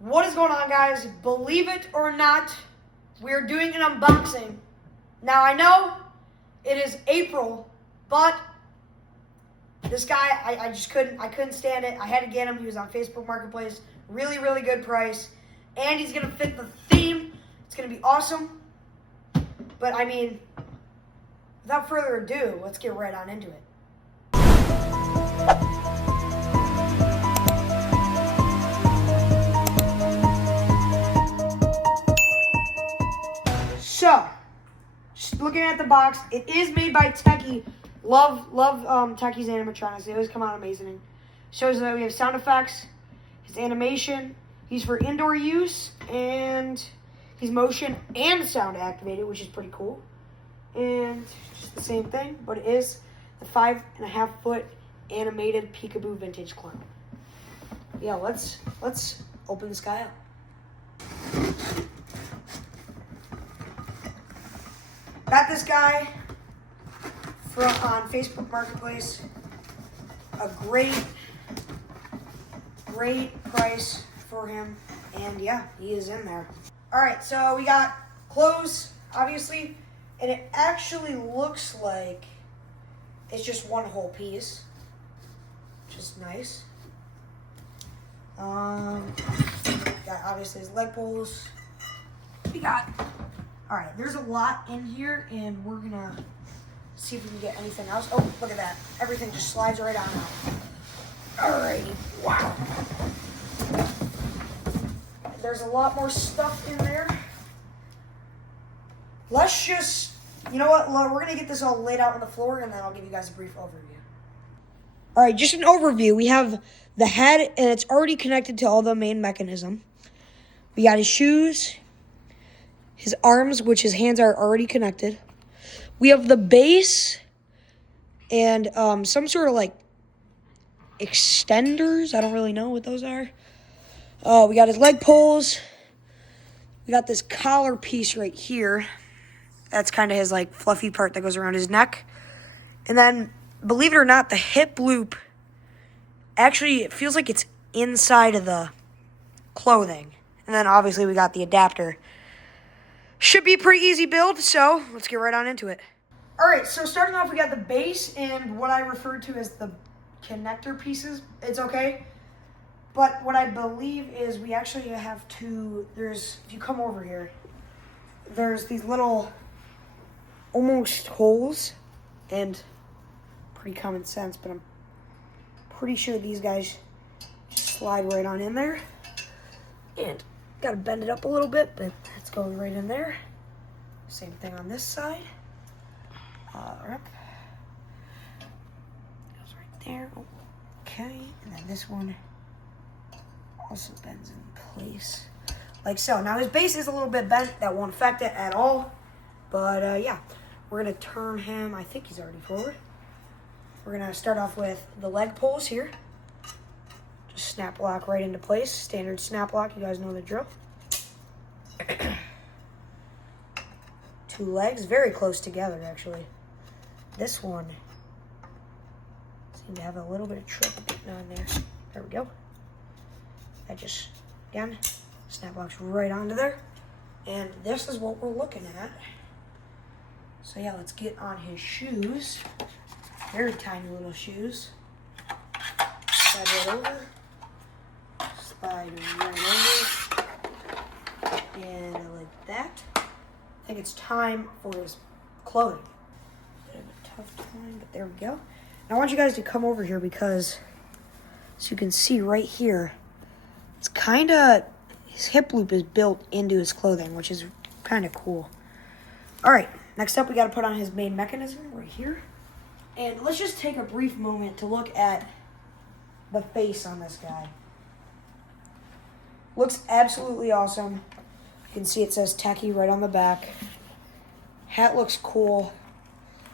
What is going on, guys? Believe it or not, we're doing an unboxing. Now, I know it is April, but this guy, I couldn't stand it. I had to get him. He was on Facebook Marketplace. Really, really good price. And he's going to fit the theme. It's going to be awesome. But, I mean, without further ado, let's get right on into it. So, just looking at the box, it is made by Techie. Love Techie's animatronics. They always come out amazing. Shows that we have sound effects, his animation. He's for indoor use, and he's motion and sound activated, which is pretty cool. And just the same thing, but it is the 5.5-foot animated PEEKABOO vintage clown. Yeah, let's open this guy up. Got this guy on Facebook Marketplace. A great price for him. And yeah, he is in there. Alright, so we got clothes, obviously. And it actually looks like it's just one whole piece. Which is nice. Got obviously his leg pulls. Alright, there's a lot in here, and we're gonna see if we can get anything else. Oh, look at that. Everything just slides right on out. Alrighty, wow. There's a lot more stuff in there. Let's just, you know what, we're gonna get this all laid out on the floor, and then I'll give you guys a brief overview. Alright, just an overview. We have the head, and it's already connected to all the main mechanism. We got his shoes, his arms, which his hands are already connected. We have the base and some sort of like extenders. I don't really know what those are. We got his leg pulls. We got this collar piece right here. That's kind of his like fluffy part that goes around his neck. And then, believe it or not, the hip loop, actually, it feels like it's inside of the clothing. And then obviously we got the adapter. Should be a pretty easy build, so let's get right on into it. Alright, so starting off, we got the base and what I refer to as the connector pieces. It's okay. But what I believe is we actually have to, if you come over here, there's these little almost holes, and pretty common sense, but I'm pretty sure these guys just slide right on in there. And got to bend it up a little bit, but it's going right in there. Same thing on this side. Goes right there. Okay, and then this one also bends in place, like so. Now his base is a little bit bent. That won't affect it at all. But yeah, we're gonna turn him. I think he's already forward. We're gonna start off with the leg pulls here. Just snap lock right into place. Standard snap lock. You guys know the drill. Two legs, very close together actually. This one seemed to have a little bit of trouble getting on there. There we go. That just, again, snap locks right onto there. And this is what we're looking at. So yeah, let's get on his shoes. Very tiny little shoes. Slide right over. Slide right over. And like that. I think it's time for his clothing. Bit of a tough time, but there we go. Now I want you guys to come over here because, as you can see right here, it's kind of, his hip loop is built into his clothing, which is kind of cool. All right, next up we got to put on his main mechanism right here. And let's just take a brief moment to look at the face on this guy. Looks absolutely awesome. You can see it says Techie right on the back. Hat looks cool.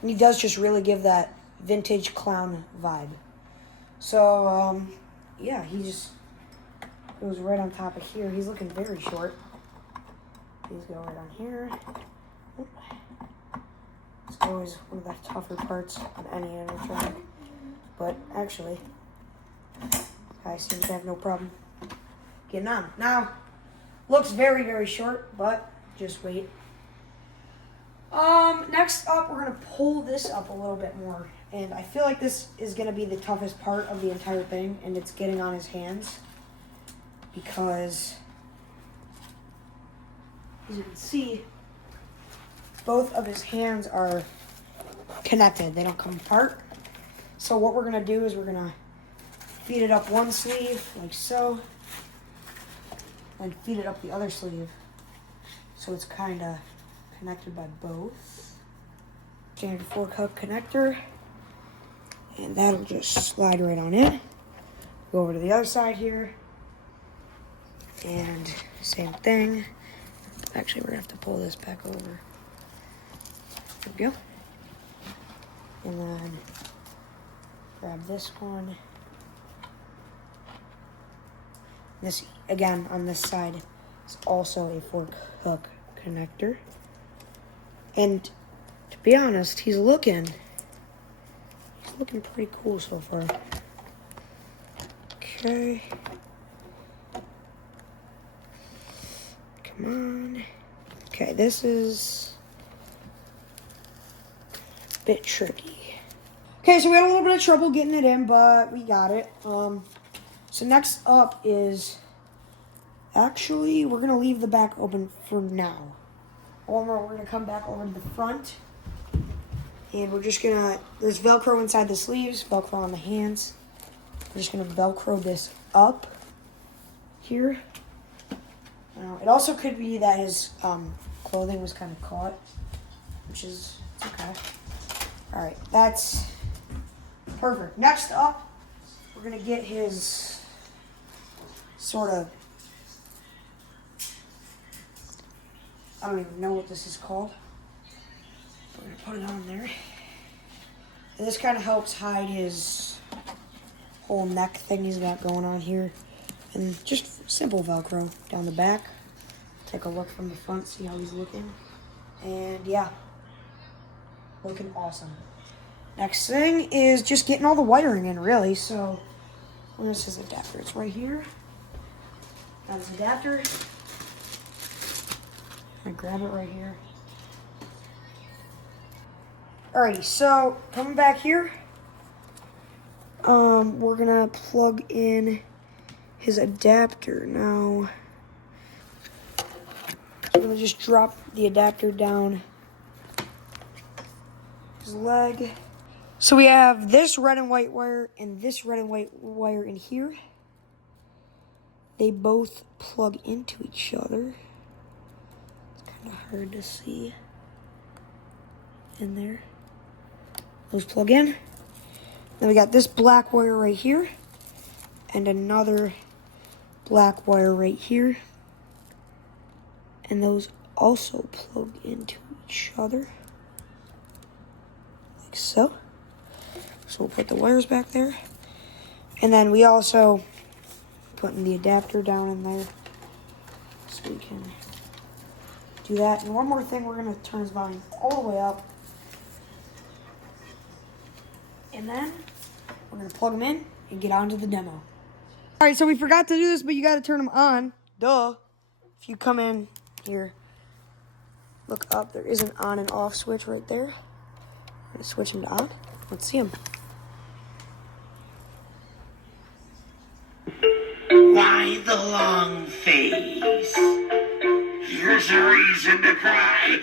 And he does just really give that vintage clown vibe. So, yeah, he just goes right on top of here. He's looking very short. These go right on here. It's always one of the tougher parts on any animatronic. But actually, I seem to have no problem getting on. Now, looks very, very short, but just wait. Next up, we're gonna pull this up a little bit more. And I feel like this is gonna be the toughest part of the entire thing, and it's getting on his hands. Because, as you can see, both of his hands are connected. They don't come apart. So what we're gonna do is we're gonna feed it up one sleeve, like so, and feed it up the other sleeve. So it's kinda connected by both. Standard 4-cup connector. And that'll just slide right on in. Go over to the other side here. And same thing. Actually, we're gonna have to pull this back over. There we go. And then grab this one. This, again, on this side, is also a 4-cup connector. And to be honest, he's looking pretty cool so far. Okay. Come on. Okay, this is a bit tricky. Okay, so we had a little bit of trouble getting it in, but we got it. So next up is, actually, we're gonna leave the back open for now. We're gonna come back over to the front. And we're just gonna, there's Velcro inside the sleeves, Velcro on the hands. We're just gonna Velcro this up here. It also could be that his clothing was kind of caught, which is, it's okay. All right, that's perfect. Next up, we're gonna get his sort of, I don't even know what this is called. We're gonna put it on there. And this kind of helps hide his whole neck thing he's got going on here. And just simple Velcro down the back. Take a look from the front, see how he's looking. And yeah, looking awesome. Next thing is just getting all the wiring in, really. So, where's his adapter? It's right here. Got his adapter. I'm gonna grab it right here. Alrighty, so coming back here, we're gonna plug in his adapter now. So we're gonna just drop the adapter down his leg. So we have this red and white wire and this red and white wire in here. They both plug into each other. It's kind of hard to see in there. Those plug in. Then we got this black wire right here and another black wire right here. And those also plug into each other, like so. So we'll put the wires back there. And then we also putting the adapter down in there so we can do that. And one more thing, we're gonna turn his volume all the way up. And then we're gonna plug them in and get on to the demo. All right, so we forgot to do this, but you gotta turn them on, duh. If you come in here, look up, there is an on and off switch right there. I'm gonna switch them to on, let's see them. Why the long face? Here's a reason to cry.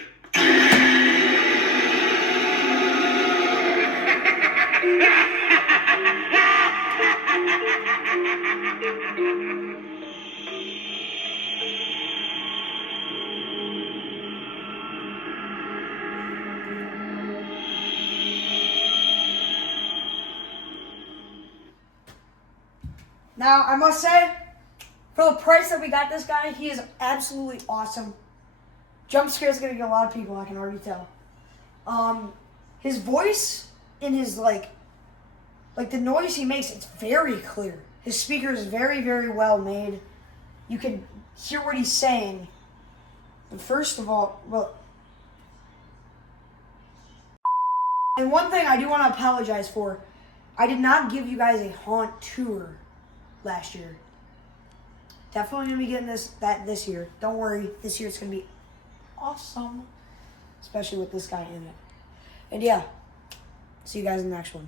Now, I must say, for the price that we got this guy, he is absolutely awesome. Jump scare is going to get a lot of people, I can already tell. His voice and his, like the noise he makes, it's very clear. His speaker is very, very well made. You can hear what he's saying. And first of all, well... And one thing I do want to apologize for, I did not give you guys a haunt tour last year. Definitely gonna be getting this year. Don't worry, this year it's gonna be awesome, especially with this guy in it. And yeah, see you guys in the next one.